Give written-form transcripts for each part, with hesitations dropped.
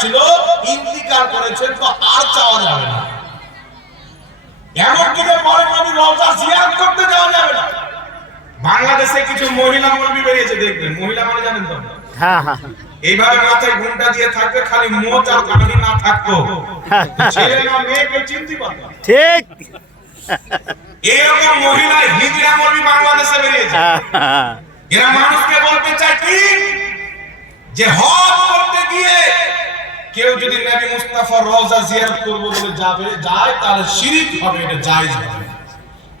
ছিল, ইন্তিকাল করেছে, তো আর চাওয়া যাবে না। এমনকি পরে নবী রওজা জিয়ারত করতে যাওয়া যাবে না। বাংলাদেশে কিছু মহিলা মৌলবি বেরিয়েছে, দেখবেন। মহিলা মানে জানেন তো? হ্যাঁ হ্যাঁ। এইভাবে মাথায় ঘুমটা দিয়ে থাকবে, খালি মোচ আর কাহি না থাকতো, ছেলে না মেয়েকে চিনতে পারতো। ঠিক এরকম মহিলা হিজড়া মৌলবি বাংলাদেশে বেরিয়েছে। এরা মানুষকে বলতে চায় কি, যে হজ করতে গিয়ে কেউ যদি নবী মুস্তাফার রওজা জিয়ারত করব বলে যায়, তাহলে শিরক হবে, এটা জায়েজ হবে।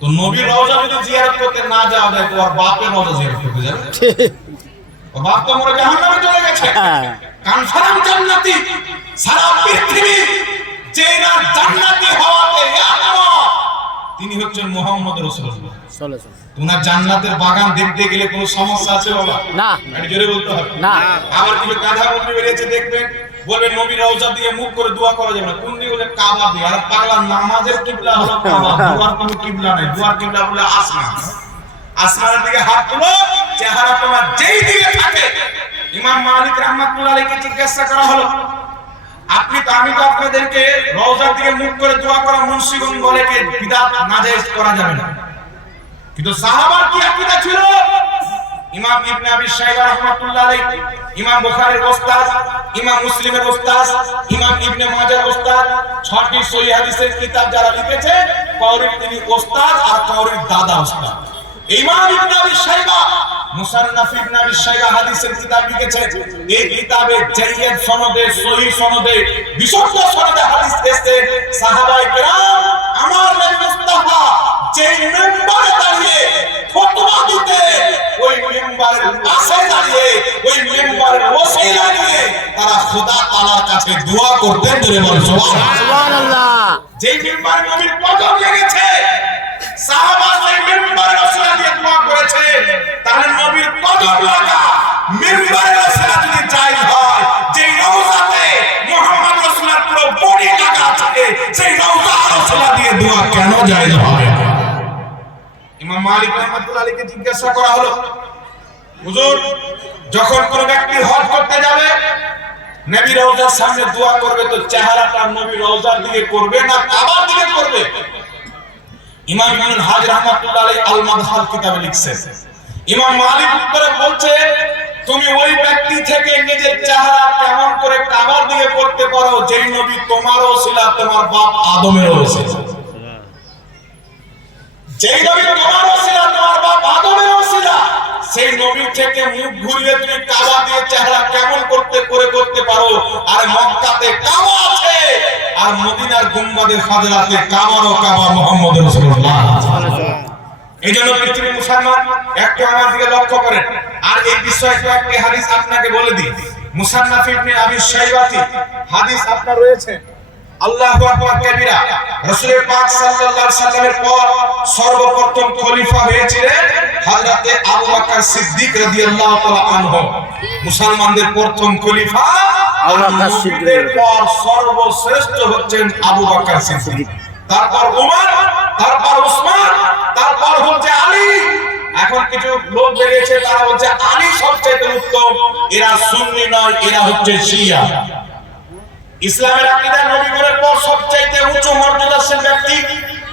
তো নবীর রওজা যদি জিয়ারত করতে না যাওয়া যায়, তো আর বাপের রওজা জিয়ারত করতে যাবে? ওর বাপ তো মরে জাহান্নামে চলে গেছে। কনফার্ম জান্নাতি। সারা পৃথিবী যে না জান্নাতি হওয়াতে তিনি হচ্ছেন মুহাম্মদ রাসূলুল্লাহ সাল্লাল্লাহু আলাইহি ওয়াসাল্লাম। উনার জান্নাতের বাগান দেখতে গেলে কোনো সমস্যা আছে বাবা? না। আমি জোরে বলতে হবে না। আবার কিছু গাধা মন্ত্রী বেরিয়েছে, দেখবেন, বলবে নবী রওজা দিয়ে মুখ করে দোয়া করা যাবে না। কোন দিকে বলে? কাবা দিয়ে। আর পাগলা নামাজের কিবলা হলো কাবা, দোয়ার কোনো কিবলা নাই। দোয়ার কিবলা বলে আসমান। আসমানের দিকে হাত তুলো, চেহারা তোমার যেই দিকে থাকে। ইমাম মালিক রাহমাতুল্লাহ আলাইহি জিজ্ঞাসা করা হলো, আমি তো আপনাদেরকে রওজার দিকে মুখ করে দোয়া করা মুন্সিগণ বলে যে বিদআত নাজায়েজ করা যাবে না, কিন্তু সাহাবার কি আকীদা ছিল? ইমাম ইবনে আবি শাইবা রাহমাতুল্লাহ আলাইহি, ইমাম বুখারীর ওস্তাদ, ইমাম মুসলিমের ওস্তাদ, ইমাম ইবনে মাজাহর ওস্তাদ, 6টি সহিহ হাদিসের কিতাব যারা লিখেছে, কাউরির তিনি ওস্তাদ আর কাউরির দাদা ওস্তাদ। ইমাম ইবনে আবি শাইবা মুসান্নাফ ইবনে আবি শাইবা হাদিসের কিতাব লিখেছে। এই কিতাবে জাইয়্যিদ সনদে, সহিহ সনদে, বিশুদ্ধ সনদে হাদিস এসেছে। সাহাবায়ে কেরাম আমার নবী মুস্তাফা যেই মিম্বরে দাঁড়িয়ে ফতোয়া দিতে, ওই মিম্বরের পাশে দাঁড়িয়ে, ওই মিম্বরের ওসিলা নিয়ে তারা খোদা তাআলার কাছে দোয়া করতেন। জোরে বল সুবহানাল্লাহ। যেই মিম্বরে নবীর কদম লেগেছে, সাহাবা সেই মিম্বরের ওসিলা দিয়ে দোয়া করেছে, তাহলে নবীর কদম লাগা মিম্বরের ওসিলা যদি জায়েজ হয়, যেই রওজাতে মুহাম্মদ রাসূলুল্লাহর পুরো বডি লাগা আছে, সেই রওজার ওসিলা দিয়ে দোয়া কেন জায়েজ হবে? ইমাম মালিক রাহমাতুল্লাহ আলাইহি জিজ্ঞাসা করা হলো, হুজুর, যখন কোন ব্যক্তি হজ করতে যাবে, নবী রওজার সামনে দোয়া করবে, তো চেহারাটা নবী রওজার দিকে করবে না কাবার দিকে করবে? ইমাম ইবনুল হাজ রাহমাতুল্লাহ আলাইহি আল মাদখাল কিতাবে লিখছেন, ইমাম মালিক উত্তরে বলছে, তুমি ওই ব্যক্তি থেকে নিজের চেহারা কেমন করে কাবার দিকে করতে পারো, যেই নবী তোমারও ওসিলা, তোমার বাপ আদমেরও ওসিলা। যেই নবী তোমার ওসিলা, তোমার বাপ আদমের ওসিলা, সেই নবী থেকে মুখ ঘুরিয়ে তুমি কাবা দিয়ে চেহারা কেমন করতে পারো? আর মক্কাতে কাবা আছে, আর মদিনার গুম্বাদে ফাজরাতে কাবারও কাবা মুহাম্মদ রাসূলুল্লাহ। এইজন্য পৃথিবীর মুসলমান একটু আমার দিকে লক্ষ্য করেন। আর এই বিষয়ে কয়েকটি হাদিস আপনাকে বলে দিই। মুসান্নাফ ইবনে আবি শাইবাতি হাদিস আপনার রয়েছে। আল্লাহু আকবার কবিরা। রাসূল পাক সাল্লাল্লাহু আলাইহি সাল্লামের পর সর্বপ্রথম খলিফা হয়েছিলেন হযরতে আবু বকর সিদ্দিক রাদিয়াল্লাহু তাআলা আনহু। মুসলমানদের প্রথম খলিফা আবু বকর সিদ্দিকের পর সর্বশ্রেষ্ঠ হচ্ছেন আবু বকর সিদ্দিক, তারপর ওমর, তারপর ওসমান, তারপর হচ্ছে আলী। এখন কিছু লোক বেরিয়েছে, তারা বলছে আলী সবচেয়ে উত্তম। এরা সুন্নি নয়, এরা হচ্ছে শিয়া। ইসলামের আকীদা নবীগণের পর সবচেয়ে উঁচু মর্যাদাশীল ব্যক্তি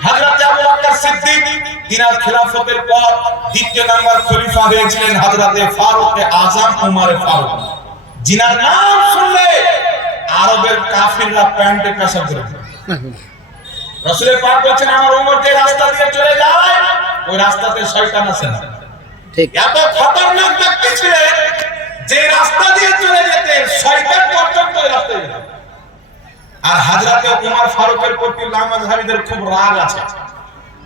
হযরত আবু বকর সিদ্দিক। তিনার খেলাফতের পর দ্বিতীয় নাম্বার খলিফা হয়েছিলেন হযরত ফারুক আযম উমর ফারুক, যিনার নাম শুনলে আরবের কাফিররা প্যান্টে কাশা করে। রাসূল পাক বলেছেন, আমার উমর যে রাস্তা দিয়ে চলে যায়, ওই রাস্তাতে শয়তান আছে না। ঠিক এত খতরনাক ব্যক্তি ছিলেন, যে রাস্তা দিয়ে চলে যেতে শয়তান পর্যন্ত ওই রাস্তায় যেত। আর হযরত উমর ফারুকের প্রতি লামাযহাবীদের খুব রাগ আছে।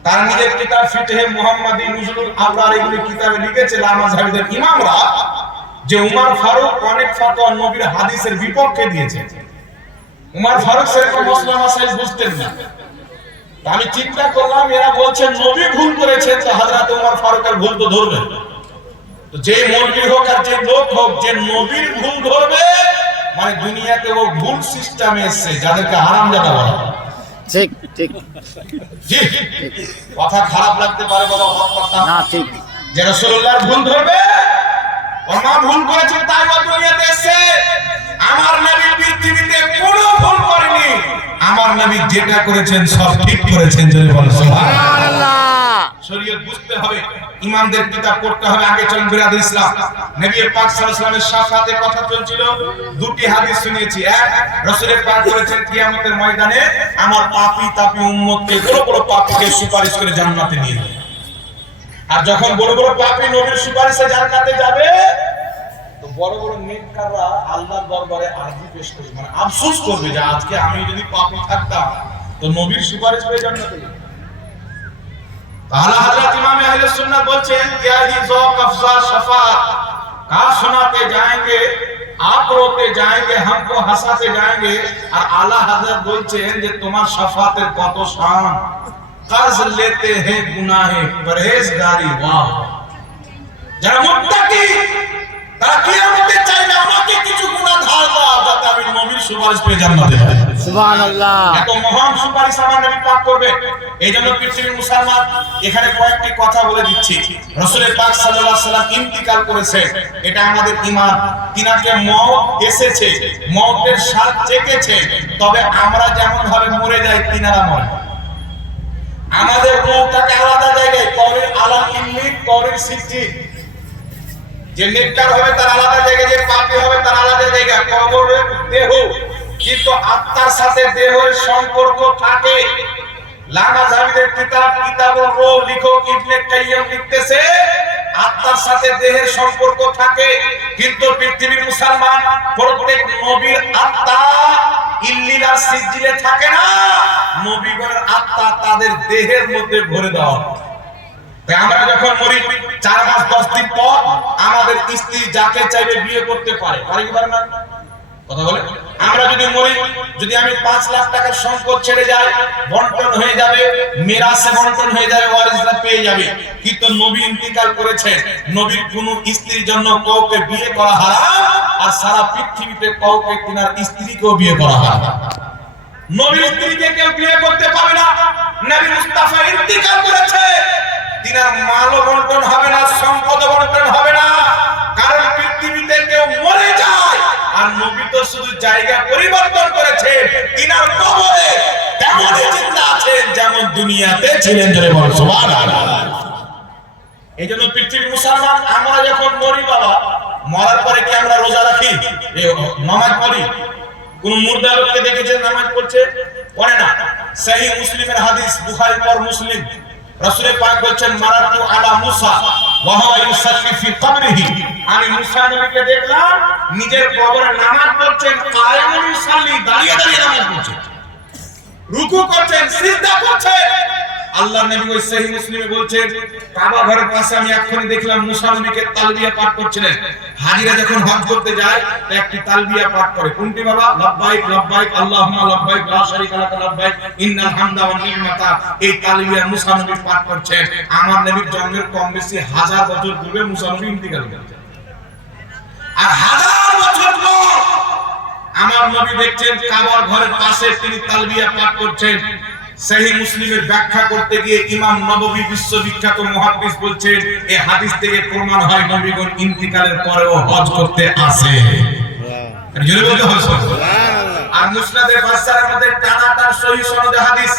তার নিজের কিতাব ফিকহে মুহাম্মাদি নুজুলুল আবরার এগুলি কিতাবে লিখেছে লামাযহাবীদের ইমামরা, যে উমর ফারুক অনেক ফতোয়া নবীর হাদিসের বিপক্ষে দিয়েছে। উমর ফারুক সেরকম মাসলা মাসাইল বুঝতেন না। আমি চিন্তা করলাম, এরা বলছেন নবী ভুল করেছেন, তো হযরত উমর ফারুকের ভুল তো ধরবে। তো যে মৌলবি হোক আর যে লোক হোক, যে নবীর ভুল ধরবে, মানে দুনিয়াতে ও ভুল সিস্টেমে এসেছে, যাদেরকে হারামজাদা বলা হয়। ঠিক ঠিক ঠিক। কথা খারাপ লাগতে পারে বাবা, কথা না ঠিক। যে রাসূলুল্লাহর ভুল ধরবে, ওর মা ভুল করেছে তাই ও দুনিয়াতে এসেছে। আমার নবী পৃথিবীতে যেটা করেছেন সব ঠিক করেছেন, জোরে বলেন সুবহানাল্লাহ। শরীয়ত বুঝতে হবে, ইমামদের কিতাব পড়তে হবে। আগে চলেন বিরাদুল ইসলাম, নবী পাক সাল্লাল্লাহু আলাইহি ওয়াসাল্লামের শাফাতের কথা চলছিল। দুটি হাদিস শুনিয়েছি। এক, রাসূল পাক বলেছেন কিয়ামতের ময়দানে আমার পাপী তাপী উম্মতকে, বড় বড় পাপীকে সুপারিশ করে জান্নাতে নিয়ে যাবে। আর যখন বড় বড় পাপী নবীর সুপারিশে জান্নাতে যাবে, তো বড় বড় নেককাররা আল্লাহর দরবারে আরজি পেশ করবে, মানে আফসোস করবে যে আজকে আমি যদি পাপী থাকতাম তো নবীর সুপারিশ পেয়ে জান্নাতে যেতাম। আলা হযরত ইমাম আহলে সুন্নাত বলছেন क्या ही ज़ौक़ अफ़ज़ा शफ़ाअत, कहा सुनाते जाएंगे आप रोते जाएंगे हमको हंसाते जाएंगे। और आला हजरत বলছেন যে তোমার শাফাতের কত শান, कर्ज लेते हैं गुनाहे परहेजगारी वाह। যারা মুত্তাকি তারা কিয়ামতে চাইবে আমাকে কিছু গুনাহ ধার দাও যাতে আমি নবীর সুপারিশ পেয়ে জান্নাতে যাই। সুবহানাল্লাহ। এত মহান সুপারিশ আমার নবী পাক করবে। এইজন্য পৃথিবীর মুসলমান এখানে কয়েকটি কথা বলে দিচ্ছি। রাসূল পাক সাল্লাল্লাহু আলাইহি ওয়াসাল্লাম ইন্তিকাল করেছেন, এটা আমাদের ঈমান। তিনাকে মওত এসেছে, মওতের স্বাদ চেখেছে, তবে আমরা যেমন ভাবে মরে যাই তিনারা মরে। আমাদের রূহটাকে আলাদা জায়গায়, কবরের আলাম ইল্লিক, কবরের সিদ্দিক। যে নেককার হবে তার আলাদা জায়গা, যে পাপী হবে তার আলাদা জায়গা। কবরের দেহ, কিন্তু আত্মার সাথে দেহের সম্পর্ক থাকে। লামাযাবিদের কিতাবুল রূহ লেখক ইবনে কাইয়্যিম লিখতেছে আত্মার সাথে দেহের সম্পর্ক থাকে, কিন্তু পৃথিবীর মুসলমান প্রত্যেক নবীর আত্মা ইল্লিল আর সিজিলে থাকে না। নবীগণের আত্মা তাদের দেহের মধ্যে ভরে দেওয়া। তাই আমরা যখন মরি 4 মাস 10 দিন পর আমাদের স্ত্রী যাকে চাইবে বিয়ে করতে পারে, পারে কি পারে না? কথা বলে। আমরা যদি মরি, যদি আমি 5 লাখ টাকার সম্পদ ছেড়ে যাই, বন্টন হয়ে যাবে, মিরাসে বন্টন হয়ে যাবে, ওয়ারিসরা পেয়ে যাবে। কিন্তু নবী ইন্তিকাল করেছেন, নবীর কোন স্ত্রীর জন্য কাউকে বিয়ে করা হারাম, আর সারা পৃথিবীতে কাউকে তিনার স্ত্রীকেও বিয়ে করা হারাম। নবীর স্ত্রীকে কেউ বিয়ে করতে পারে না। নবী মুস্তাফা ইন্তিকাল করেছে, তিনার মালও বন্টন হবে না, সম্পদ বন্টন হবে না, কারণ পৃথিবীতে কেউ মরে যায় আর নবী তো শুধু জায়গা পরিবর্তন করেছে, তিনার কবরে তেমনই জিন্দা আছেন যেমন দুনিয়াতে ছিলেন, জোরে বল সুবহানাল্লাহ। এইজন্য পৃথিবীর মুসলমান আমরা যখন মরি, বাবা মরার পরে কি আমরা রোজা রাখি, নামাজ পড়ি? কোন মুর্দা লোককে দেখেছেন নামাজ পড়ছে? পড়ে না। সহিহ মুসলিমের হাদিস, বুখারী পর মুসলিম, রাসূল পাক বলেন মারাতু আলা মুসা ওয়া হুয়া ইউসাল্লি ফি কবরিহি, আমি মুসা নবীকে দেখলাম নিজের কবরে নামাজ পড়ছেন, কায়েমুন ইউসাল্লি, দাঁড়িয়ে দাঁড়িয়ে নামাজ পড়ছেন, রুকু করছেন, সিজদা করছেন। আল্লাহর নবী ওই সহিহ মুসলিমে বলছেন কাবা ঘরের পাশে আমি এক্ষুনি দেখলাম মুসা নবীকে তালবিয়া পাঠ করছিলেন। হাজিরা যখন হজ করতে যায় একটি তালবিয়া পাঠ করে, কোনটি বাবা? লাব্বাইক লাব্বাইক আল্লাহুম্মা লাব্বাইক লা শারীকা লাকা লাব্বাইক ইন্নাল হামদা ওয়ান নি'মাতা। এই তালবিয়া মুসা নবী পাঠ করছেন। আমার নবীর জন্মের কম বেশি 1000 বছর পূর্বে মুসা নবী ইন্তিকাল করেছেন, আর 1000 বছর পর আমার নবী দেখছেন কাবার ঘরের পাশে তিনি তালবিয়া পাঠ করছেন। সহিহ মুসলিমের ব্যাখ্যা করতে গিয়ে ইমাম নববী বিশ্ববিখ্যাত মুহাদ্দিস বলছেন এই হাদিস থেকে প্রমাণ হয় নবীগণ ইন্তিকালের পরেও হজ করতে আসে। জোরে বলতে হবে সুবহানাল্লাহ। আর মুসনাদে বাসারের মধ্যে টানাটান সহিহ সনদে হাদিস,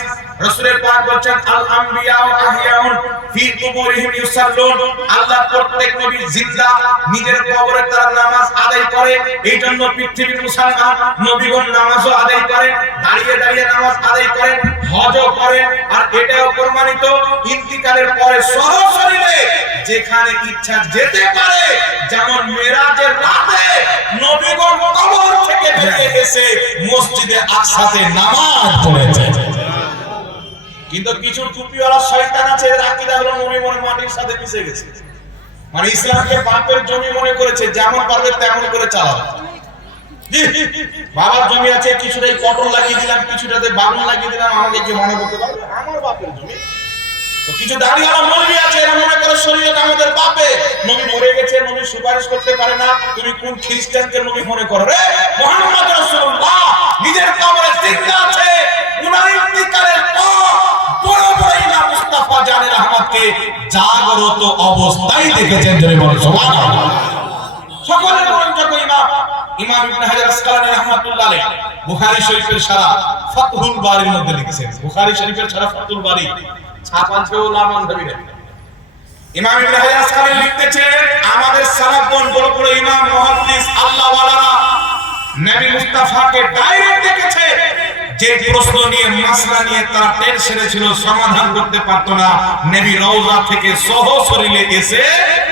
রাসূল পাক বলেন আল আমবিয়া আহিয়াউন ফি কুবুরিহিম ইউসাল্লুন, আল্লাহ প্রত্যেক নবী জিন্দা, নিজের কবরে তারা নামাজ আদায় করে। এইজন্য পৃথিবীর মুসলমান নবীগণ নামাজও আদায় করে, দাঁড়িয়ে দাঁড়িয়ে নামাজ আদায় করেন, হজও করেন। আর এটাও প্রমাণিত ইন্তিকালের পরে সরাসরি যেখানে ইচ্ছা যেতে পারে, যেমন মেরাজের রাতে নবীগণ কবর থেকে বেরিয়ে এসে মসজিদে আকসাতে নামাজ পড়েছেন। কিন্তু কিছু টুপিওয়ালা শয়তান আছে, এর আকীদা হলো নবী মনে মাটির সাথে মিশে গেছে, মানে ইসলামকে বাপের জমি মনে করেছে, যেমন পারবে তেমন করে চালাবে। বাবার জমি আছে, কিছুটাই পটল লাগিয়ে দিলাম, কিছুটাতে বাগুন লাগিয়ে দিলাম, আমাকে কি মনে করতে পারবে আমার বাপের জমি? তো কিছু দাঁড়িয়ালা মৌলবি আছে, এরা মনে করে শরীয়ত আমাদের বাপে, নবী মরে গেছে, নবী সুপারিশ করতে পারে না। তুমি কোন খ্রিস্টানকে নবী মনে করো রে? মুহাম্মদ রাসূলুল্লাহ নিজের কবরে জিন্দা আছে। উনার ইন্তিকালের পর বড় বড় ইমাম মুস্তাফা জানের আহমদকে জাগ্রত অবস্থায় দেখেছেন, জোরে বলেন সুবহানাল্লাহ। সকলের গ্রহণযোগ্য ইমাম ইমাম ইবনে হাজার আসকালানী রাহমাতুল্লাহ আলাইহি বুখারী শরীফের সারা ফাতহুল বারীর মধ্যে লিখেছেন। বুখারী শরীফের সারা ফাতহুল বারী ছাপাছেও লামান ধরে। ইমাম ইবনে হাজার আসকালানী লিখতেছেন, আমাদের সালাফগণ বড় বড় ইমাম মুহাদ্দিস আল্লাহ ওয়ালারা নবী মুস্তাফাকে ডাইরেক্ট দেখেছে। যে প্রশ্ন নিয়ে মাসলা নিয়ে তারা টেনশনে ছিল, সমাধান করতে পারত না, নবী রওজা থেকে সহশরীরে এসে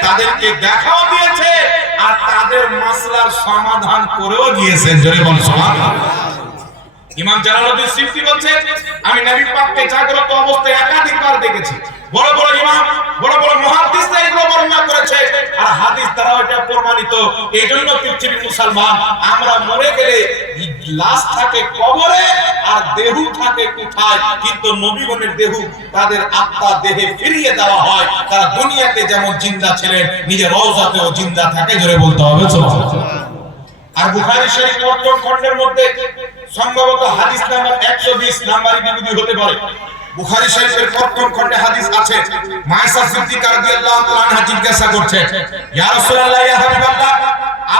তাদেরকে দেখাও দিয়েছে আর তাদের মাসলার সমাধান করেও দিয়েছেন। জোরে বল সুবহানাল্লাহ। ইমাম জালালউদ্দিন সিয়ুতি বলছেন, আমি নবী পাককে জাগ্রত অবস্থায় একাধিকবার দেখেছি। বড় বড় ইমাম, বড় বড় মুহাদ্দিসরা এগুলো বর্ণনা করেছে আর হাদিস দ্বারা এটা প্রমাণিত। এইজন্য পৃথিবীর মুসলমান আমরা মরে গেলে লাশ থাকে কবরে আর দেহ থাকে কোথায়, কিন্তু নবীগণের দেহ তাদের আত্মা দেহে ফিরিয়ে দেওয়া হয়। তারা দুনিয়াতে যেমন জিন্দা ছিলেন নিজের রওজাতেও জিন্দা থাকে। জোরে বলতে হবে সুবহানাল্লাহ। আর বুখারী শরীফ প্রথম খণ্ডের মধ্যে সম্ভবত হাদিস নাম্বার 120 নাম্বারই বিবৃতি হতে পারে। বুখারী শরীফের প্রথম খণ্ডে হাদিস আছে, মায়েশা সিদ্দিকা রাদিয়াল্লাহু তাআলা আনহা জিজ্ঞাসা করছেন, ইয়া রাসূলুল্লাহ, ইয়া হাবিবাল্লাহ,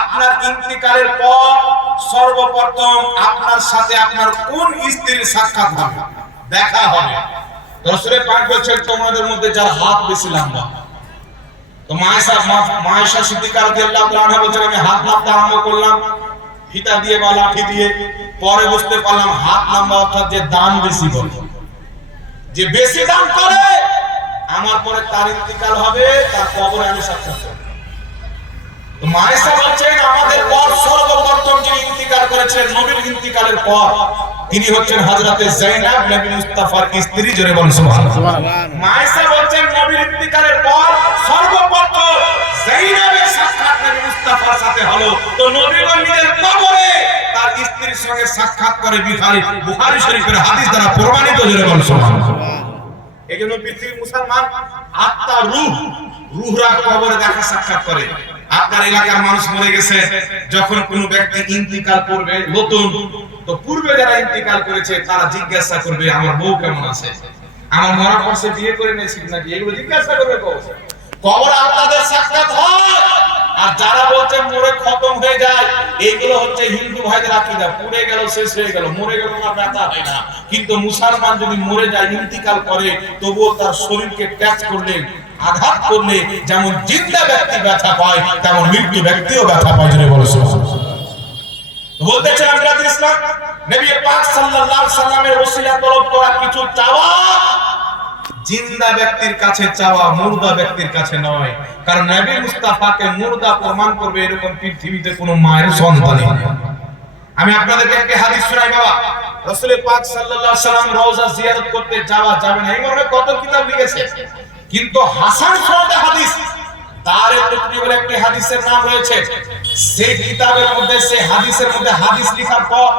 আপনার ইন্তিকালের পর সর্বপ্রথম আপনার সাথে আপনার কোন স্ত্রীর সাক্ষাৎ হবে, দেখা হবে? রাসূল পাক বলেছেন, তোমাদের মধ্যে যার হাত বেশি লম্বা। তো মায়েশা সিদ্দিকা রাদিয়াল্লাহু তাআলা আনহা বলেছেন, আমি হাত নাপতে আরম্ভ করলাম ফিতা দিয়ে বা লাঠি দিয়ে, পরে বুঝতে পারলাম হাত লম্বা অর্থাৎ যে দাম বেশি বলে, যে বেশি দাম করে আমার পরে তার ইন্তিকাল হবে, তার কবরে আমি সাক্ষাৎ করব। তো মায়েশা বলছেন, আমাদের পর সর্বপ্রথম যিনি ইন্তিকাল করেছেন নবীর ইন্তিকালের পর, তিনি হচ্ছেন হযরতে যায়েনব নবী মুস্তাফার স্ত্রী। জোরে বলুন সুবহানাল্লাহ। মায়েশা বলছেন, নবীর ইন্তিকালের পর সর্বপ্রথম যায়েনবের সাক্ষাৎ নবী মুস্তাফার সাথে হলো। তো নবীগণ নিজের কবরে তার স্ত্রীর সঙ্গে সাক্ষাৎ করে, বুখারী শরীফের হাদিস দ্বারা প্রমাণিত। জোরে বলুন সুবহানাল্লাহ। এইজন্য পৃথিবীর মুসলমান আত্মা রূহরা কবরে দেখা সাক্ষাৎ করে। আপনার এলাকার মানুষ মরে গেছে, যখন কোনো ব্যক্তি ইন্তিকাল করবে নতুন, তো পূর্বে যারা ইন্তিকাল করেছে তারা জিজ্ঞাসা করবে, আমার বউ কেমন আছে, আমার মরার পর সে বিয়ে করে নিয়েছে নাকি, এগুলো জিজ্ঞাসা করবে। কবর আপনাদের সাক্ষাৎ হয়। আর যারা বলছে মরে খতম হয়ে যায়, এইগুলো হচ্ছে হিন্দু ভাইদের আকীদা, পুড়ে গেল শেষ হয়ে গেল, মরে গেল না, ব্যথা হয় না। কিন্তু মুসলমান যদি মরে যায়, ইন্তিকাল করে, তবুও তার শরীরকে ট্যাচ করলে, আঘাত করলে যেমন জিন্দা ব্যক্তি ব্যথা পায়, তেমন মৃত্যু ব্যক্তিও ব্যথা পায়। জোরে বলো সুবহানাল্লাহ। বলতেছে আমরাত ইসলাম নবী পাক সাল্লাল্লাহু আলাইহি সাল্লামের ওসিলা তলব করা কিছু চাওয়া জিন্দা ব্যক্তির কাছে চাওয়া, মুর্দা ব্যক্তির কাছে নয়। কারণ নবী মুস্তাফাকে মুর্দা প্রমাণ করবে এরকম পৃথিবীতে কোনো মায়ের সন্তান নেই। আমি আপনাদেরকে একটা হাদিস শোনাই বাবা। রাসূল পাক সাল্লাল্লাহু আলাইহি সাল্লাম রওজা জিয়ারত করতে যাওয়া যাবে না, এই মর্মে কত কিতাব লিখেছে, কিন্তু হাসান সনদে হাদিস দারে কুতনি বলে একটি হাদিসের নাম রয়েছে। সেই কিতাবের মধ্যে, সেই হাদিসের মধ্যে হাদিস লেখার পর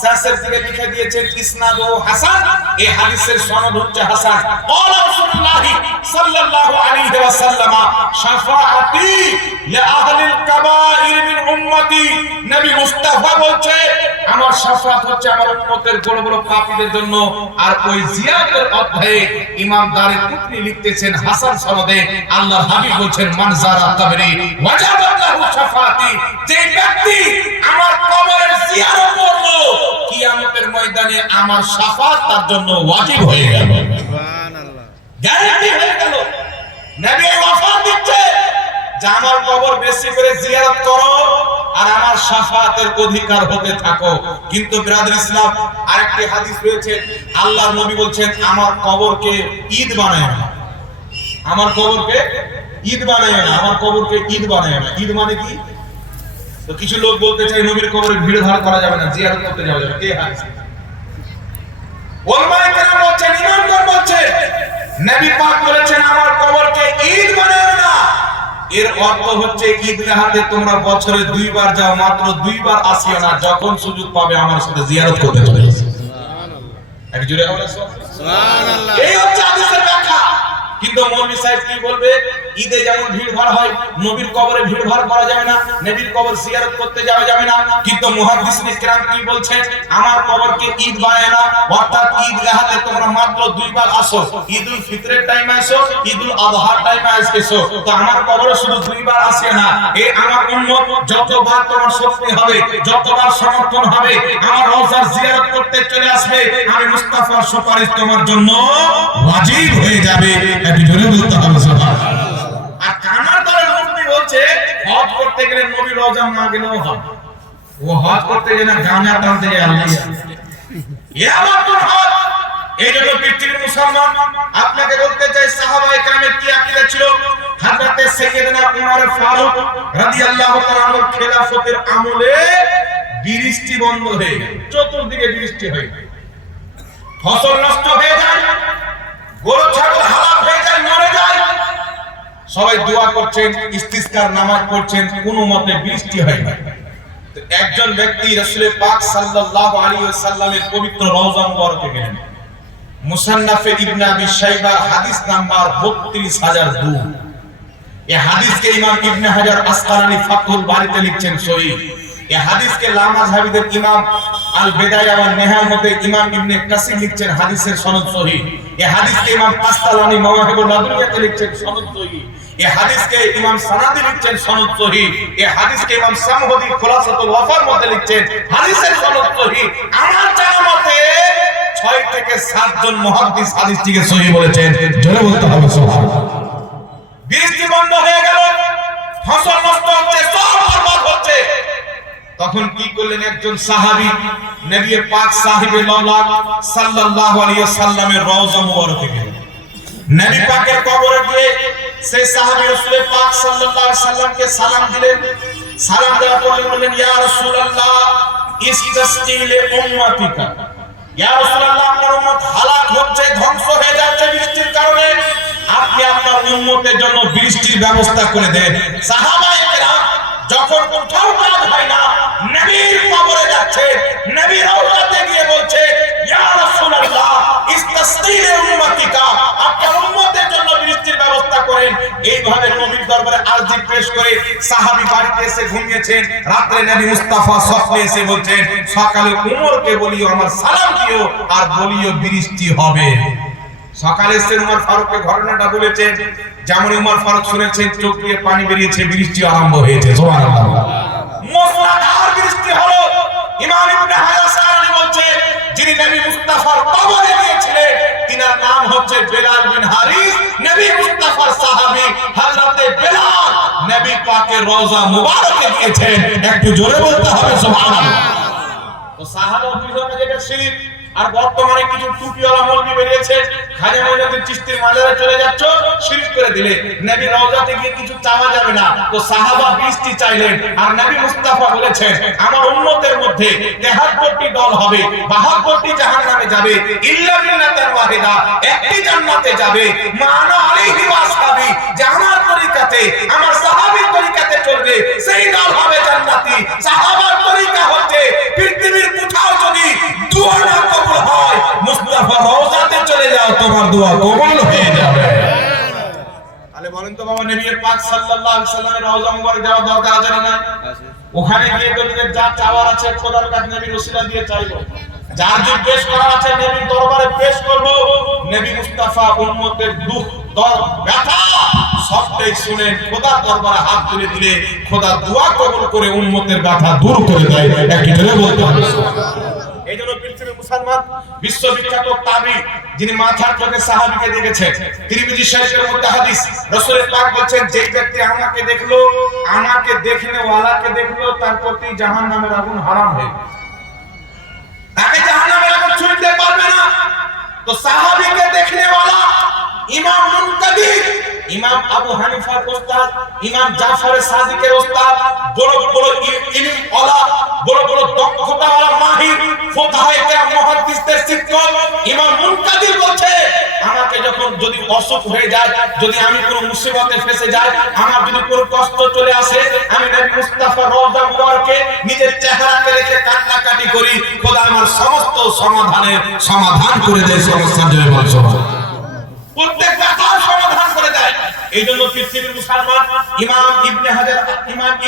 শেষের দিকে লিখে দিয়েছেন ইসনাদু হাসান, এই হাদিসের সনদ হচ্ছে হাসান। ক্বালা রাসূলুল্লাহ সাল্লাল্লাহু আলাইহি ওয়াসাল্লাম শাফাআতি লি আহলিল কাবাইর মিন উম্মতি, নবী মুস্তাফা বলছে আমার শাফাআত হচ্ছে আমার উম্মতের বড় বড় পাপীদের জন্য। আর ওই জিয়াদের অধ্যায়ে ইমাম দারে কুতনি লিখতেছেন হাসান সনদে, আল্লাহর হাবিব বলছেন মান যারা কবরি ওয়াজাবা লাহু শাফাআতি, যে ব্যক্তি আমার কবরের জিয়ারত করলো কিয়ামতের ময়দানে আমার শাফাআত তার জন্য ওয়াজিব হয়ে গেল। সুবহানাল্লাহ, গ্যারান্টি হয়ে গেল। নবী ওয়াফাত দিচ্ছে যে আমার কবর বেশি করে জিয়ারত করো আর আমার শাফাআতের অধিকার হতে থাকো। কিন্তু বিরাদর ইসলাম আরেকটি হাদিস রয়েছে, আল্লাহর নবী বলছেন আমার কবরকে ঈদ বানায় না, আমার কবরকে ঈদ বানায় না, আমার কবরকে ঈদ বানায় না। ঈদ মানে কি? তো কিছু লোক বলতে চায় নবীর কবরে ভিড় ভাড় করা যাবে না, জিয়ারত করতে যাওয়া যাবে। কে হাদিস? ওলামায়ে কেরাম বলছেন, ইমামগণ বলছেন নবী পাক বলেছেন আমার কবরকে ঈদ বানায় না। এর অর্থ হচ্ছে ঈদগাহতে তোমরা বছরে 2 বার যাও, মাত্র 2 বার আসিও না, যখন সুযোগ পাবে আমার সাথে জিয়ারত করতে চলে এসো। সুবহানাল্লাহ, এক জোরে বলেন সুবহানাল্লাহ। এই হচ্ছে হাদিসের ব্যাখ্যা। কিন্তু মৌলভী সাহেব কি বলবে, ঈদে যেমন ভিড় ভাড় হয়, নবীর কবরে ভিড় ভাড় করা যাবে না, নবীর কবর জিয়ারত করতে যাওয়া যাবে না। কিন্তু মুহাদ্দিসিনে কেরাম কি বলছেন, আমার কবরকে ঈদ বানায় না, অর্থাৎ ঈদগাহতে তোমরা মাত্র দুইবার আসো, ঈদুল ফিতরের টাইমে আসো, ঈদুল আযহার টাইমে আসো। তো আমার কবরে শুধু দুইবার আসে না, এই আমার উম্মত যতবার তোমার শক্তি হবে, যতবার সমর্থন হবে, আমার রওজার জিয়ারত করতে চলে আসবে, আমি মুস্তাফার সুপারিশ তোমার জন্য ওয়াজিব হয়ে যাবে। একটু জোরে বলতে হবে সুবহানাল্লাহ। আর কানার দলের মুফতি বলছে হজ করতে গেলে নবী রওজা না গেলেও হবে, ও হজ করতে গেলে গানা টানতে গেলে আল্লাহ ইয়ামাতুল হজ। এই জন্য পৃথিবীর মুসলমান আপনাকে বলতে চাই সাহাবায়ে কেরামের কি আকীদা ছিল। হযরতে সাইয়েদনা উমর ফারুক রাদিয়াল্লাহু তাআলা আনহুর খেলাফতের আমলে বৃষ্টি বন্ধ হয়ে গেল, চতুর্দিকে বৃষ্টি হয়ে গেল, ফসল নষ্ট হয়ে যায়, গরু ছাগল হালাক হয়ে যায়, মরে যায়। সবাই দোয়া করছেন, ইস্তিসকার নামাজ পড়ছেন, কোনো মতে বৃষ্টি হয় না। তো একজন ব্যক্তি রাসূল পাক সাল্লাল্লাহু আলাইহি ওয়াসাল্লামের পবিত্র রওজা মুবারকে গেলেন। মুসান্নাফে ইবনে আবি শাইবা হাদিস নাম্বার 32002। এই হাদিসকে ইমাম ইবনে হাজার আসকালানী ফাতহুল বারীতে লিখছেন সহিহ। এই হাদিসকে লামাযহাবীদের ইমাম আল বিদায়া ওয়ান নিহায়ার মধ্যে ইমাম ইবনে কাসির লিখছেন হাদিসের সনদ সহিহ। এই হাদিসকে ইমাম কাসতালানী মাওয়াহিবুল লাদুনিয়াতে লিখছেন সনদ সহিহ। এই হাদিসকে ইমাম সানাদি লিখছেন সনদ সহিহ। এই হাদিসকে ইমাম সামহদি খুলাসাতুল ওয়াফার মধ্যে লিখছেন হাদিসের সনদ সহিহ। আমার জানা মতে 6 থেকে 7 জন মুহাদ্দিস হাদিসটিকে সহিহ বলেছেন। জোরে বলতে হবে সুবহানাল্লাহ। বৃষ্টি বন্ধ হয়ে গেল, ফসল নষ্ট হচ্ছে, সব বরবাদ হচ্ছে। তখন কি করলেন একজন সাহাবী, নবী পাক সাহিবে লাওলাদ সাল্লাল্লাহু আলাইহি ওয়াসাল্লামের রওজা মুবারকে গেলেন। নবী পাকের কবরে গিয়ে সেই সাহাবী রাসূল পাক সাল্লাল্লাহু আলাইহি ওয়াসাল্লামকে সালাম দিলেন। সালাম দেওয়ার পরে বললেন, ইয়া রাসূলুল্লাহ ইসতাসকি লি উম্মাতিকা, ইয়া রাসূলুল্লাহ আপনার উম্মত হালাক হচ্ছে, ধ্বংস হয়ে যাচ্ছে বৃষ্টির কারণে, আপনি আপনার উম্মতের জন্য বৃষ্টির ব্যবস্থা করে দেন। সাহাবায়ে কেরাম যখন কোথাও কাজ হয় না, নবীর কবরে যাচ্ছে, নবী রওজাতে গিয়ে বলছে, ইয়া রাসূলুল্লাহ ইসতাসকি লি উম্মাতিকা, আপনার উম্মতের জন্য বৃষ্টির ব্যবস্থা করেন। এইভাবে নবীর দরবারে আরজি পেশ করে সাহাবী বাড়িতে এসে ঘুমিয়েছেন। রাতে নবী মুস্তাফা স্বপ্নে এসে বলছেন, সকালে উমরকে বলিও আমার সালাম দিও, আর বলিও বৃষ্টি হবে। সকালে এসে উমর ফারুককে ঘটনাটা বলেছেন। যেমন উমর ফারুক শুনেছেন, চোখ দিয়ে পানি বেরিয়েছে, বৃষ্টি আরম্ভ হয়েছে। সুবহানাল্লাহ। মুসলাধার বৃষ্টি হলো। ইমাম ইবনে হাজার আসকালানী বলছে, যিনি নবী মুস্তাফার কবরে গিয়েছিলেন তিনার নাম হচ্ছে বেলাল বিন হারিস। নবী মুস্তাফার সাহাবী হযরতে বেলাল নবী পাকের রওজা মুবারকে গিয়েছেন। একটু জোরে বলতে হবে সুবহানাল্লাহ। তো সাহাবা বুঝলো যেটা শিরক। আর বর্তমানে কিছু টুপিওয়ালা মৌলবি বেরিয়েছে, খাজা মঈনুদ্দিন চিশতির মাজারে চলে যাচ্ছ, শিরক করে দিলে। নবী রওজাতে গিয়ে কিছু চাওয়া যাবে না। তো সাহাবা বৃষ্টি চাইলেন, আর নবী মুস্তাফা বলেছেন, আমার উম্মতের মধ্যে 73টি দল হবে, 72টি জাহান্নামে যাবে, ইল্লা বিল্লাতান ওয়াহিদা, একটি জান্নাতে যাবে। মানা আলাইহি ওয়া আসহাবি, যে আমার তরিকাতে, আমার সাহাবীর তরিকাতে চলবে, সেই দল হবে জান্নাতি। সাহাবার তরিকা হচ্ছে পৃথিবীর কোথাও যদি দোয়া না কবুল হয়, মুস্তাফা রওজাতে চলে যাও, তোমার দোয়া কবুল হয়ে যাবে। তাহলে বলেন তো বাবা, নবী পাক সাল্লাল্লাহু আলাইহি ওয়াসাল্লামের রওজা মুবারক যাওয়ার দরকার আছে না? ওখানে গিয়ে তো নিজের যা চাওয়ার আছে খোদার কাছে নবীর ওসিলা দিয়ে চাইবো, যার যে পেশ করা আছে নবীর দরবারে পেশ করব। নবী মুস্তাফা উম্মতের দুঃখ দর্দ ব্যথা সবটাই শুনে খোদার দরবারে হাত তুলে দিলে খোদা দোয়া কবুল করে উম্মতের ব্যথা দূর করে দেয়। একই ধরে বলতে হবে। এইজন্য পৃথিবীর মুসলমান বিশ্ববিখ্যাত তাবী, যিনি মাথার চোখে সাহাবীকে দেখেছেন, তিরমিজি শরীফের মধ্যে হাদিস, রাসূল পাক বলেছেন, যে ব্যক্তি আমাকে দেখলো, আমাকে দেখনে ওয়ালাকে দেখলো, তার প্রতি জাহান্নামের আগুন হারাম হয়ে গেল, তাকে জাহান্নামের আগুন ছুঁইতে পারবে না। তো সাহাবীকে দেখনে ওয়ালা ইমাম মুনকাদির, ইমাম আবু হানিফার ওস্তাদ, ইমাম জাফর সাদিকের ওস্তাদ, বড় বড় ইলম ওয়ালা, বড় বড় দক্ষতা ওয়ালা মাহির ফুকাহায়ে কেরাম মুহাদ্দিসদের শিক্ষক ইমাম মুনকাদির বলছে, আমাকে যখন যদি অসুখ হয়ে যায়, যদি আমি কোনো মুসিবতে ফেসে যাই, আমার যদি কোনো কষ্ট চলে আসে, আমি নবী মুস্তাফার রওজা মুবারকে নিজের চেহারাকে রেখে কান্নাকাটি করি, খোদা আমার সমস্ত সমাধানের সমাধান করে দেয়। সমস্যার জন্য বলছো প্রত্যেক ব্যাপার সমাধান করে দেয়। এইজন্য পৃথিবীর মুসলমান ইমাম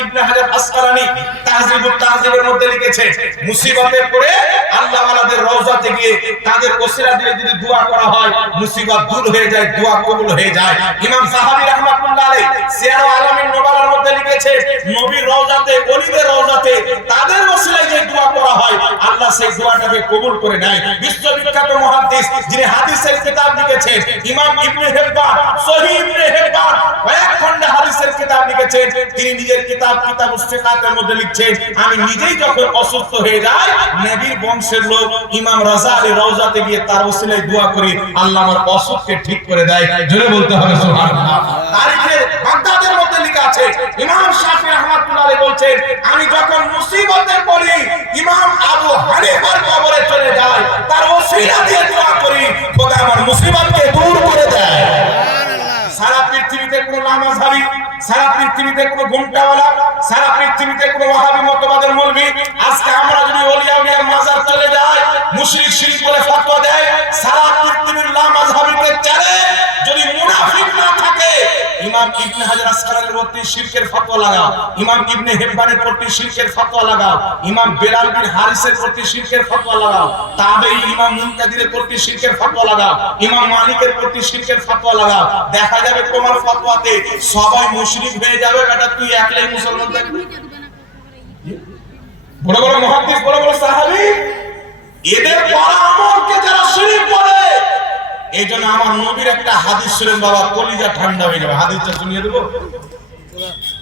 ইবনে হাজার আসকালানী তাহযিবুত তাহযিবের মধ্যে লিখেছে, মুসিবতে পড়ে আল্লাহ ওয়ালাদের রওজাতে গিয়ে তাদের ওসিলা দিয়ে যদি দোয়া করা হয় মুসিবত দূর হয়ে যায়, দোয়া কবুল হয়ে যায়। ইমাম সাহাবী রাহমাতুল্লাহ আলাইহি সিয়ার আলামিন নুবালার মধ্যে লিখেছে, নবীর রওজাতে, ওলিদের রওজাতে তাদের ওসিলায় যে দোয়া করা হয় আল্লাহ সেই দোয়াটাকে কবুল করে নেয়। বিশ্ববিখ্যাত মুহাদ্দিস যিনি হাদিসের কিতাব লিখেছেন ইমাম ইবনে হিব্বান, সহিহ ইবনে হিব্বান কয়েক খন্ডে হাদিসের কিতাব লিখেছেন, তিনি নিজের কিতাবুস সিকাতের মধ্যে লিখছেন, আমি নিজেই যখন অসুস্থ হয়ে যাই নবীর বংশের লোক ইমাম রাজা আলী রওজাতে গিয়ে তার ওসিলায় দোয়া করি, আল্লাহ আমার অসুখকে ঠিক করে দেয়। জোরে বলতে হবে সুবহানাল্লাহ। তারিখে বাগদাদের মধ্যে লেখা আছে, ইমাম শাফিঈ রাহমাতুল্লাহ আলাইহি বলছেন, আমি যখন মুসিবতে পড়ি ইমাম আবু হানিফার কবরে চলে যাই, তার ওসিলা দিয়ে দোয়া করি, খোদা আমার মুসিবতকে দূর করে দেয়। সারা পৃথিবীতে কোন লামাযহাবী, সারা পৃথিবীতে কোন ঘুমটাওয়ালা, সারা পৃথিবীতে কোন ওয়াহাবী মতবাদের মৌলভী, আজকে আমরা যদি ওলিয়া উলিয়ার মাজার চলে যাই মুশরিক শিরক বলে ফতোয়া দেয়, সারা পৃথিবীর লামাযহাবীকে চালে যদি মুনাফিক না থাকে ইমাম ইবনে হাজার আসকালানির প্রতি শিরকের ফতোয়া লাগাও, ইমাম ইবনে হিব্বানের প্রতি শিরকের ফতোয়া লাগাও, ইমাম বেলাল বিন হারিসের প্রতি শিরকের ফতোয়া লাগাও, তাবেঈ ইমাম মুনকাদিরের প্রতি শিরকের ফতোয়া লাগাও, ইমাম মালিকের প্রতি শিরকের ফতোয়া লাগাও, দেখা যাবে তোমার ফতোয়াতে সবাই মুশরিক হয়ে যাবে। বেটা তুই একলাই মুসলমান থাকবি। বড় বড় মুহাদ্দিস, বড় বড় সাহাবী, এদের পরামর্শকে যারা শিরক বলে, এইজন্য আমার নবীর একটা হাদিস শুনেন বাবা, কলিজা ঠান্ডা হয়ে যাবে। হাদিসটা শুনিয়ে দেব,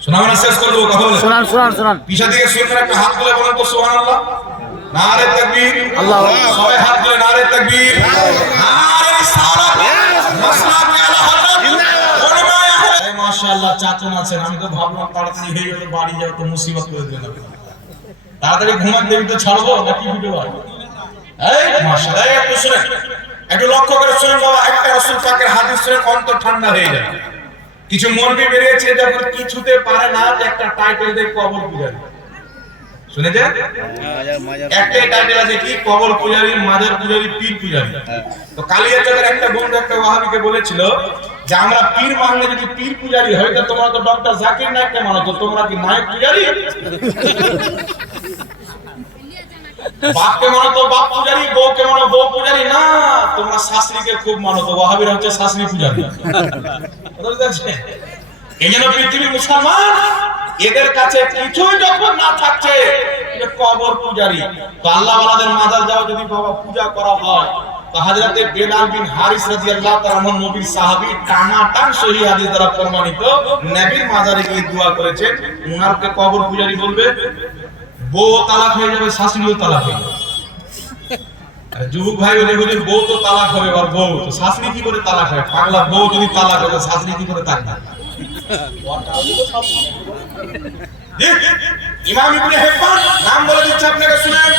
শোনা মানে শেষ করে দেবো, কথা বলে শোনান। পিছা থেকে শুনবেন, একটা হাত তুলে বলেন তো সুবহানাল্লাহ, নারে তাকবীর, আল্লাহু আকবার, সবাই হাত তুলে নারে তাকবীর, নারে রিসালাত, মাসলাকে আলা হযরত ওলামায়ে আহলে। মাশাআল্লাহ, চাচন আছেন, আমি তো ভাবলাম তাড়াতাড়ি হয়ে গেল, বাড়ি যাও তো মুসিবত করে দেবেন, তাড়াতাড়ি ঘুমান দেবি তো ছাড়বো নাকি ভিডিও হয়। এই মাশাআল্লাহ, একটু শুনেন, একটু লক্ষ্য করে শুনেন বাবা, একটা রাসূল পাকের হাদিস শুনে অন্তর ঠান্ডা হয়ে যায়। কিছু মৌলবি বেরিয়েছে যখন কিছুতে পারে না, একটা টাইটেল দেয় কবর পূজারী, শুনেছেন? একটা টাইটেল আছে কি, কবর পূজারী, মাজার পূজারী, পীর পূজারী। তো কালিয়াচকের একটা বন্ধু একটা ওয়াহাবিকে বলেছিল যে আমরা পীর মানলে যদি পীর পূজারী হয় তো তোমরা তো ডক্টর জাকির নায়েককে মানো, তো তোমরা কি নায়েক পূজারী? বাপকে মানো তো বাপ পূজারী, বউকে মানো বউ পূজারী, না তোমরা শাশুড়িকে খুব মানো, তো ওয়াহাবিরা হচ্ছে শাশুড়ি পূজারী। এই জন্য পৃথিবীর মুসলমান এদের কাছে কিছুই যখন না থাকছে কবর পূজারী, তো আল্লাহ ওয়ালাদের মাজার যাও যদি বাবা পূজা করা হয়, তো হযরতে বেলাল বিন হারিস রাদিয়াল্লাহু তাআলা আনহু নবীর সাহাবী, টানাটান সহিহ হাদিস দ্বারা প্রমাণিত, নবীর মাজারে গিয়ে দোয়া করেছেন, উনারকে কবর পূজারী বলবে। বউ তালাক হয়ে যাবে, শাশুড়িও তালাক হয়ে যাবে। যুবক ভাই বলে হুজুর বউ তো তালাক হবে, আর বউ তো শাশুড়ি কি করে তালাক হয়? পাগলা, বউ যদি তালাক হয় শাশুড়ি কি করে থাকবে? ইমাম ইবনে হিব্বান নাম বলে দিচ্ছে আপনাকে, শুনেন,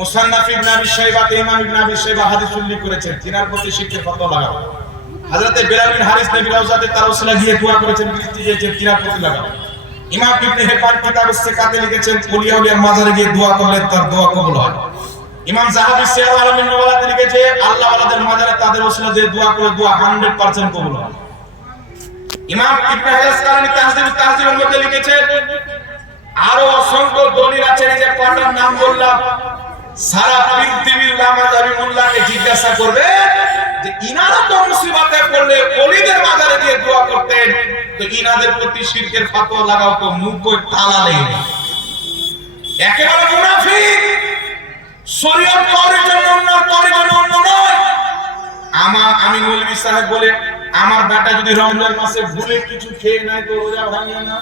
মুসান্নাফ ইবনে আবি শাইবাতে ইমাম ইবনে আবি শাইবা হাদিস উল্লেখ করেছেন, তিনার প্রতি শিরকের ফতোয়া লাগাও। হযরতে বেলাল বিন হারিস নবীর রওজাতে তার ওসিলা দিয়ে দোয়া করেছেন, বৃষ্টি দিয়েছেন, তিনার প্রতি লাগাও। ইমাম ইবনে হিব্বান কিতাবুস সিকাতে লিখেছেন, ওলিয়া উলিয়ার মাজারে গিয়ে দোয়া করলে তার দোয়া কবুল হয়। ইমাম যাহাবী সিয়ার আলামিন নুবালাতে লিখেছে, আল্লাহ ওয়ালাদের মাজারে তাদের ওসিলা দিয়ে দোয়া করে দোয়া 100% কবুল হয়। ইমাম ইবনে হাজার আসকালানী তাহযিবুত তাহযিবের মধ্যে লিখেছেন, আরো অসংখ্য দলিল আছে, এই যে কটার নাম বললাম, সারা পৃথিবীর লামাযহাবী মোল্লাকে জিজ্ঞাসা করবে যে ইনারা তো মুসিবতে পড়লে ওলিদের মাজারে গিয়ে দোয়া করতেন, তো ইনাদের প্রতি শিরকের ফতোয়া লাগাও, তো মুখ কই তালা লেগে একেবারে মুনাফিক। শরীয়ত কওয়ার জন্য অন্য নয়। আমি মৌলভী সাহেব বলে আমার বেটা যদি রমজান মাসে ভুলে কিছু খেয়ে নেয় তো রোজা ভাঙে না,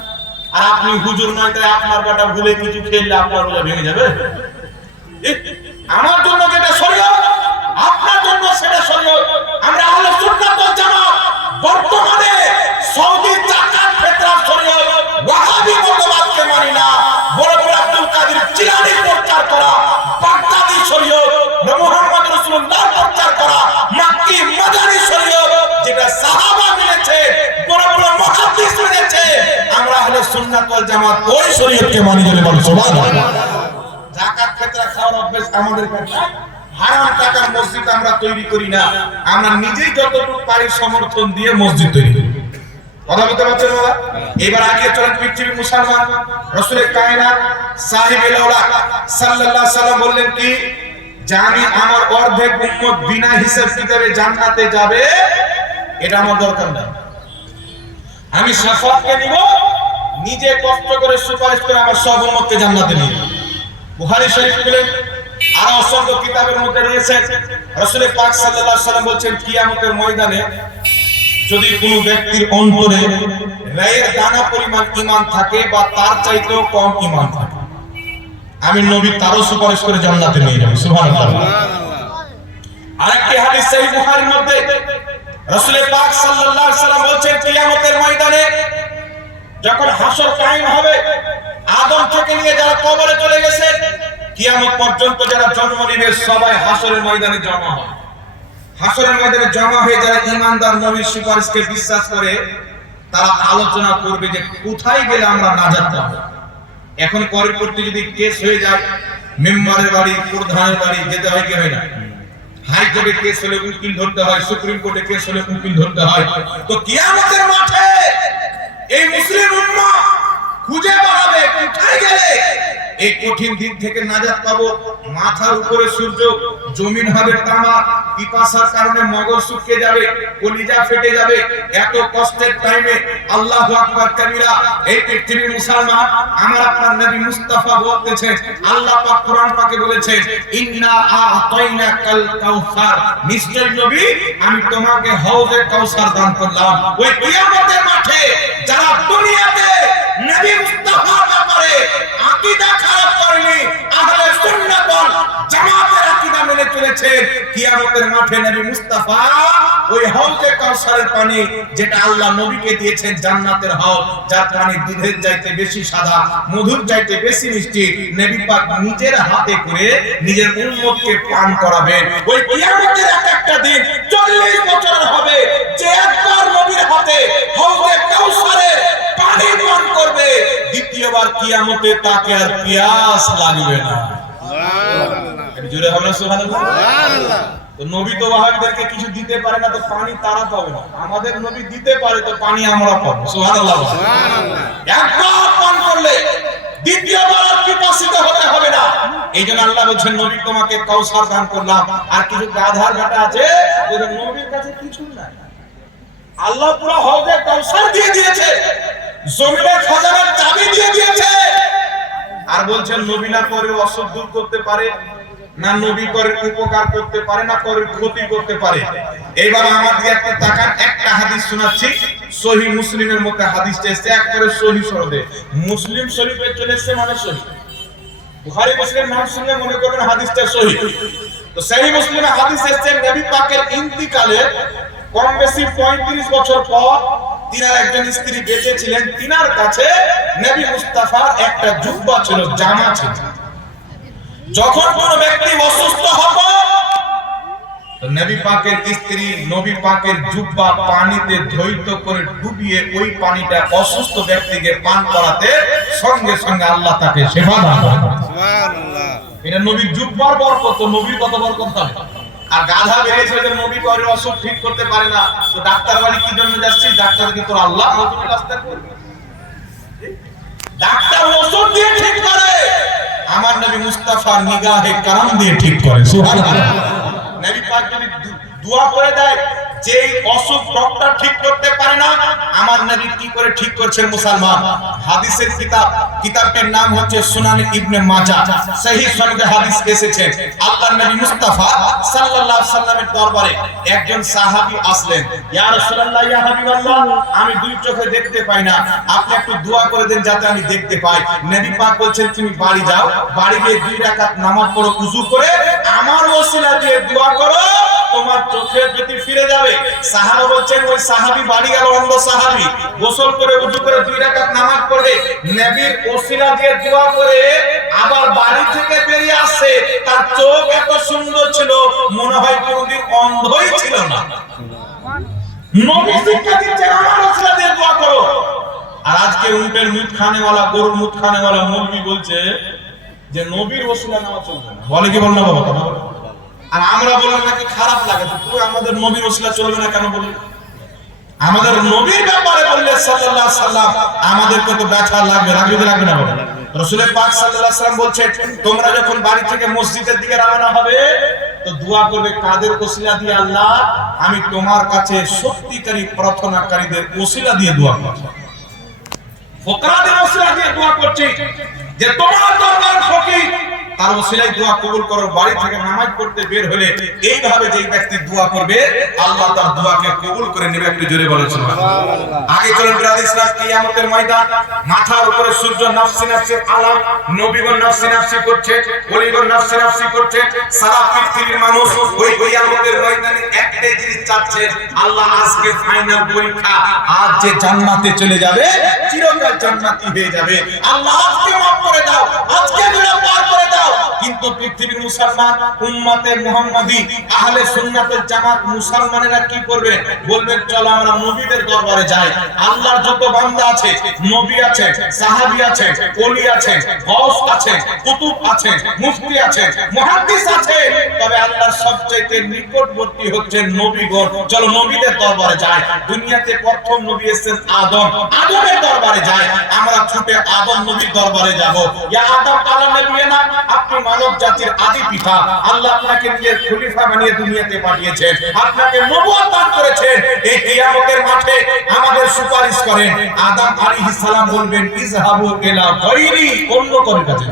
আর আপনি হুজুর নয় তাই আপনার বেটা ভুলে কিছু খেলে আপনার রোজা ভেঙে যাবে? আমার জন্য যেটা শরীয়ত আপনার জন্য সেটা শরীয়ত। আমরা আহলে সুন্নাত ওয়াল জামাত বর্তমানে সৌদি জাকাত ফিতরা শরীয়ত ওয়াহাবী মতবাদকে মানি না। বড় বড় আব্দুল কাদের জিলানী প্রচার করা বাগদাদি শরীয়ত, মুহাম্মদ রাসূলুল্লাহ প্রচার করা মক্কি মাদানী শরীয়ত, যেটা সাহাবা মেনেছে, বড় বড় মুহাদ্দিস মেনেছে, আমরা আহলে সুন্নাত ওয়াল জামাত ওই শরীয়তকে মানি। বলে সুবহানাল্লাহ। জাকাত ফিতরা খাওয়ার অভ্যাস আমাদের কাছে হারাম টাকার মসজিদ আমরা তৈরি করি না, আমরা নিজেই যতটুকু পারি সমর্থন দিয়ে মসজিদ তৈরি করি। কথা বলতে পারছেন বাবা? এবার আগে চলেন পৃথিবীর মুসলমান রাসূলের কায়নাত সাহিবুল আওলা সাল্লাল্লাহু আলাইহি সাল্লাম বললেন কি, যে আমি আমার অর্ধেক উম্মত বিনা হিসাব কিতাবে জান্নাতে যাবে, এটা আমার দরকার নাই। আমি শাফাতকে নিব, নিজে কষ্ট করে সুপারিশ করে আমার সব উম্মতকে জান্নাতে নিয়ে যাব। বুখারী শরীফ বলেন, আর অসংখ্য কিতাবের মধ্যে রয়েছে রাসূল পাক সাল্লাল্লাহু আলাইহি সাল্লাম বলেন, কিয়ামতের ময়দানে যদি কোনো ব্যক্তির অন্তরে রায়ের দানা পরিমাণ ঈমান থাকে বা তার চাইতেও কম ঈমান থাকে, আমি নবী তারও সুপারিশ করে জান্নাতে নিয়ে যাব। সুবহানাল্লাহ। আরেকটি হাদিস সহিহ বুখারীর মধ্যে রাসূল পাক সাল্লাল্লাহু আলাইহি সাল্লাম বলেন, কিয়ামতের ময়দানে যখন হাসর কায়েম হবে, আদম থেকে নিয়ে যারা কবরে চলে গেছে কিয়ামত পর্যন্ত যারা জন্ম নেবে সবাই হাসরের ময়দানে জমা হবে। হাসরের ময়দানে জমা হয়ে যারা ঈমানদার নবীর সুপারিশকে বিশ্বাস করে, তারা আলোচনা করবে যে কোথায় গেলে আমরা নাজাত পাবো। এখন পরবর্তী যদি কেস হয়ে যায়, মেম্বারের বাড়ি, প্রধানের বাড়ি যেতে হয় কি হয় না? হাইকোর্টে কেস হলে উকিল ধরতে হয়, সুপ্রিম কোর্টে কেস হলে উকিল ধরতে হয়। তো কিয়ামতের মাঠে এই মুসলিম উম্মাহ খুঁজে বেড়াবে কোথায় গেলে এই কঠিন দিন থেকে নাজাত পাবো। মাথার উপরে সূর্য, জমিন হবে তামা, পিপাসার কারণে মগজ শুকিয়ে যাবে, কলিজা ফেটে যাবে। এত কষ্টের টাইমে আল্লাহু আকবার কাবীরা এই পৃথিবীর মুসলমান আমার আপনার নবী মুস্তাফা বলতেছেন, আল্লাহ পাক কোরআন পাকে বলেছেন, ইন্না আ'তাইনাকাল কাউসার, নিশ্চয় নবী আমি তোমাকে হাউজে কাউসার দান করলাম। ওই কিয়ামতের মাঠে যারা দুনিয়াতে নবী মুস্তাফার ব্যাপারে আকীদা খারাপ করেনি, আহলে সুন্নাত ওয়াল জামাতের আকীদা মেনে চলেছে, কিয়ামতের মাঠে নবী মুস্তাফা ওই হাউজে কাউসারের পানি, যেটা আল্লাহ নবীকে দিয়েছেন জান্নাতের হাউজ, যার পানি দুধের চাইতে বেশি সাদা, মধুর চাইতে বেশি মিষ্টি, নবী পাক নিজের হাতে করে নিজের উম্মতকে পান করাবেন। ওই কিয়ামতের একটা দিন 40 বছরের হবে, যে একবার নবীর হাতে হাউজে কাউসারের পানি পান করবে, দ্বিতীয়বার কিয়ামতে তাকে আর পিয়াস লাগবে না। সুবহানাল্লাহ। জোরে হবে না সুবহানাল্লাহ? সুবহানাল্লাহ। তো নবী তো ওয়াহাবীদেরকে কিছু দিতে পারে না, তো পানি তারা পাবে না। আমাদের নবী দিতে পারে, তো পানি আমরা পাবো। সুবহানাল্লাহ। সুবহানাল্লাহ। একবার পান করলে দ্বিতীয়বার আর পিপাসিত হতে হবে না। এইজন্য আল্লাহ বলেন, নবী তোমাকে কাউসার দান করলাম। আর কিছু গাধার ঘাটা আছে, ওদের নবীর কাছে কিছু নাই, আল্লাহ পুরো হাউজে কাউসার দিয়ে দিয়েছে, জমিনের খাজানার চাবি দিয়ে দিয়েছে, আর বলছেন নবী না করে অসুখ দূর করতে পারে না, নবী করে উপকার করতে পারে না, করে ক্ষতি করতে পারে। এইবার আমার দিকে একটা তাকান, একটা হাদিস শোনাচ্ছি, সহিহ মুসলিমের মধ্যে হাদিসটা এসেছে, একবারে সহিহ সনদে। মুসলিম শরীফে চলে এসেছে মানে সহিহ। বুখারী মুসলিম নাম শুনলে মনে করবেন হাদিসটা সহিহ। তো সহিহ মুসলিমে হাদিস এসেছে, নবী পাকের ইন্তিকালে কম বেশি 35 বছর পর তিনার একজন স্ত্রী বেঁচে ছিলেন, তিনার কাছে নবী মুস্তাফার একটা জুব্বা ছিল, জামা ছিল। যখন কোন ব্যক্তি অসুস্থ হতো, তো নবী পাকের স্ত্রী নবী পাকের জুব্বা পানিতে ধৌত করে ডুবিয়ে ওই পানিটা অসুস্থ ব্যক্তিকে পান করাতে সঙ্গে সঙ্গে আল্লাহ তাকে সেবা দান করতেন। সুবহানাল্লাহ। এটা নবীর জুব্বার বরকত, তো নবীর কত বরকত হবে। আর গাধা বেরিয়েছে যে নবী করে অসুখ ঠিক করতে পারে না, তো ডাক্তার বাড়ি কি জন্য যাচ্ছিস? ডাক্তার কি তোর আল্লাহ? ডাক্তার ওষুধ দিয়ে ঠিক করে, আমার নবী মুস্তাফা নিগাহে কারাম দিয়ে ঠিক করে। সুবহানাল্লাহ। নবী পাক যদি দোয়া করে দেয়, যে অসুখ ডক্টর ঠিক করতে পারে না, আমার নবী কি করে ঠিক করছেন মুসলমান। হাদিসের কিতাবটির নাম হচ্ছে সুনান ইবনে মাজাহ, সহিহ সনদে হাদিস এসেছে। আল্লাহর নবী মুস্তাফা সাল্লাল্লাহু আলাইহি সাল্লামের দরবারে একজন সাহাবী আসলেন, ইয়া রাসূলুল্লাহ, ইয়া হাবিবাল্লাহ, আমি দুই চোখে দেখতে পাই না, আপনি একটু দোয়া করে দেন যাতে আমি দেখতে পাই। নবী পাক বলেন, তুমি বাড়ি যাও, বাড়ি গিয়ে 2 রাকাত নামাজ পড়ো, ওযু করে আমার ওসিলা দিয়ে দোয়া করো, তোমার চোখের জ্যোতি ফিরে যাবে। সাহাবা বলছেন, ওই সাহাবী বাড়ি গেল, অন্ধ সাহাবী, গোসল করে ওযু করে 2 রাকাত নামাজ পড়ে নবীর ওসিলা দিয়ে দোয়া করে আবার বাড়ি থেকে বেরিয়ে আসে, তার চোখ এত সুন্দর ছিল মনে হয় কোনদিন অন্ধই ছিল না। নবী শিক্ষা দিচ্ছেন, আমার ওসিলা দিয়ে দোয়া করো। আর আজকে উটের মুখ খানেওয়ালা, গরুর মুখ খানেওয়ালা মৌলবি বলছে যে নবীর ওসিলা নেওয়া চলবে না। বলে কি বল না বাবা? কথা বলে আর আমরা বললাম নাকি খারাপ লাগে, তুই আমাদের নবীর ওসিলা চলবে না কেন বললি? আমাদের নবীর ব্যাপারে বললে সাল্লাল্লাহু আলাইহি সাল্লাম আমাদেরকে তো ব্যথা লাগবে, লাগবে না বলে রাসূল পাক সাল্লাল্লাহু আলাইহি সাল্লাম বলছেন, তোমরা যখন বাড়ি থেকে মসজিদের দিকে রওনা হবে তো দোয়া করবে কাদের ওসিলা দিয়ে, আল্লাহ আমি তোমার কাছে সত্যিকারী প্রার্থনাকারীদের ওসিলা দিয়ে দোয়া করছি, ফকরাদের ওসিলা দিয়ে দোয়া করছি যে তোমার দরবার ফকির তার ওসিলায় দোয়া কবুল করো। বাড়ি থেকে নামাজ পড়তে বের হলে এইভাবে যেই ব্যক্তি দোয়া করবে আল্লাহ তার দোয়াকে কবুল করে নেবে। একটু জোরে বলেন সুবহানাল্লাহ। আগে চলুন বিরাদ ইসলাম, কিয়ামতের ময়দান, মাথার উপরে সূর্য নাফসি নাফসি আলাম, নবীগণ নাফসি নাফসি করছে, ওলিগণ নাফসি নাফসি করছে, সারা পৃথিবীর মানুষ ওই কিয়ামতের ময়দানে একটাই জিনিস চাচ্ছে, আল্লাহ আজকে ফাইনাল পরীক্ষা, আজ যে জান্নাতে চলে যাবে চিরকাল জান্নাতি হয়ে যাবে, আল্লাহ আজকে মাফ করে দাও, আজকে বেড়া পার করে দাও। কিন্তু পৃথিবীর মুসলমান উম্মতে মুহাম্মাদি আহলে সুন্নাতের জামাত মুসলমানেরা কি করবে? বলবে চলো আমরা নবীদের দরবারে যাই। আল্লাহর যত বান্দা আছে, নবী আছে, সাহাবী আছে, ওলি আছে, গাউস আছে, কুতুব আছে, মুফতি আছে, মুহাদ্দিস আছে, তবে আল্লাহর সবচেয়ে নিকটবর্তী হচ্ছে নবীগণ। চলো নবীদের দরবারে যাই। দুনিয়াতে প্রথম নবী এসেছেন আদম, আদমের দরবারে যাই। আমরা ছুটে আদম নবীর দরবারে যাব। ইয়া আদম আলা নবিয়িনা, আপনি মানব জাতির আদি পিতা, আল্লাহ আপনাকে নিজের খলিফা বানিয়ে দুনিয়াতে পাঠিয়েছেন, আপনাকে নবুয়ত দান করেছেন। এই কিয়ামতের মাঠে আমাদের সুপারিশ করেন। আদম আলাইহিস সালাম বলবেন ইযহাবু ইলা গায়রি, অন্য কোন কাছে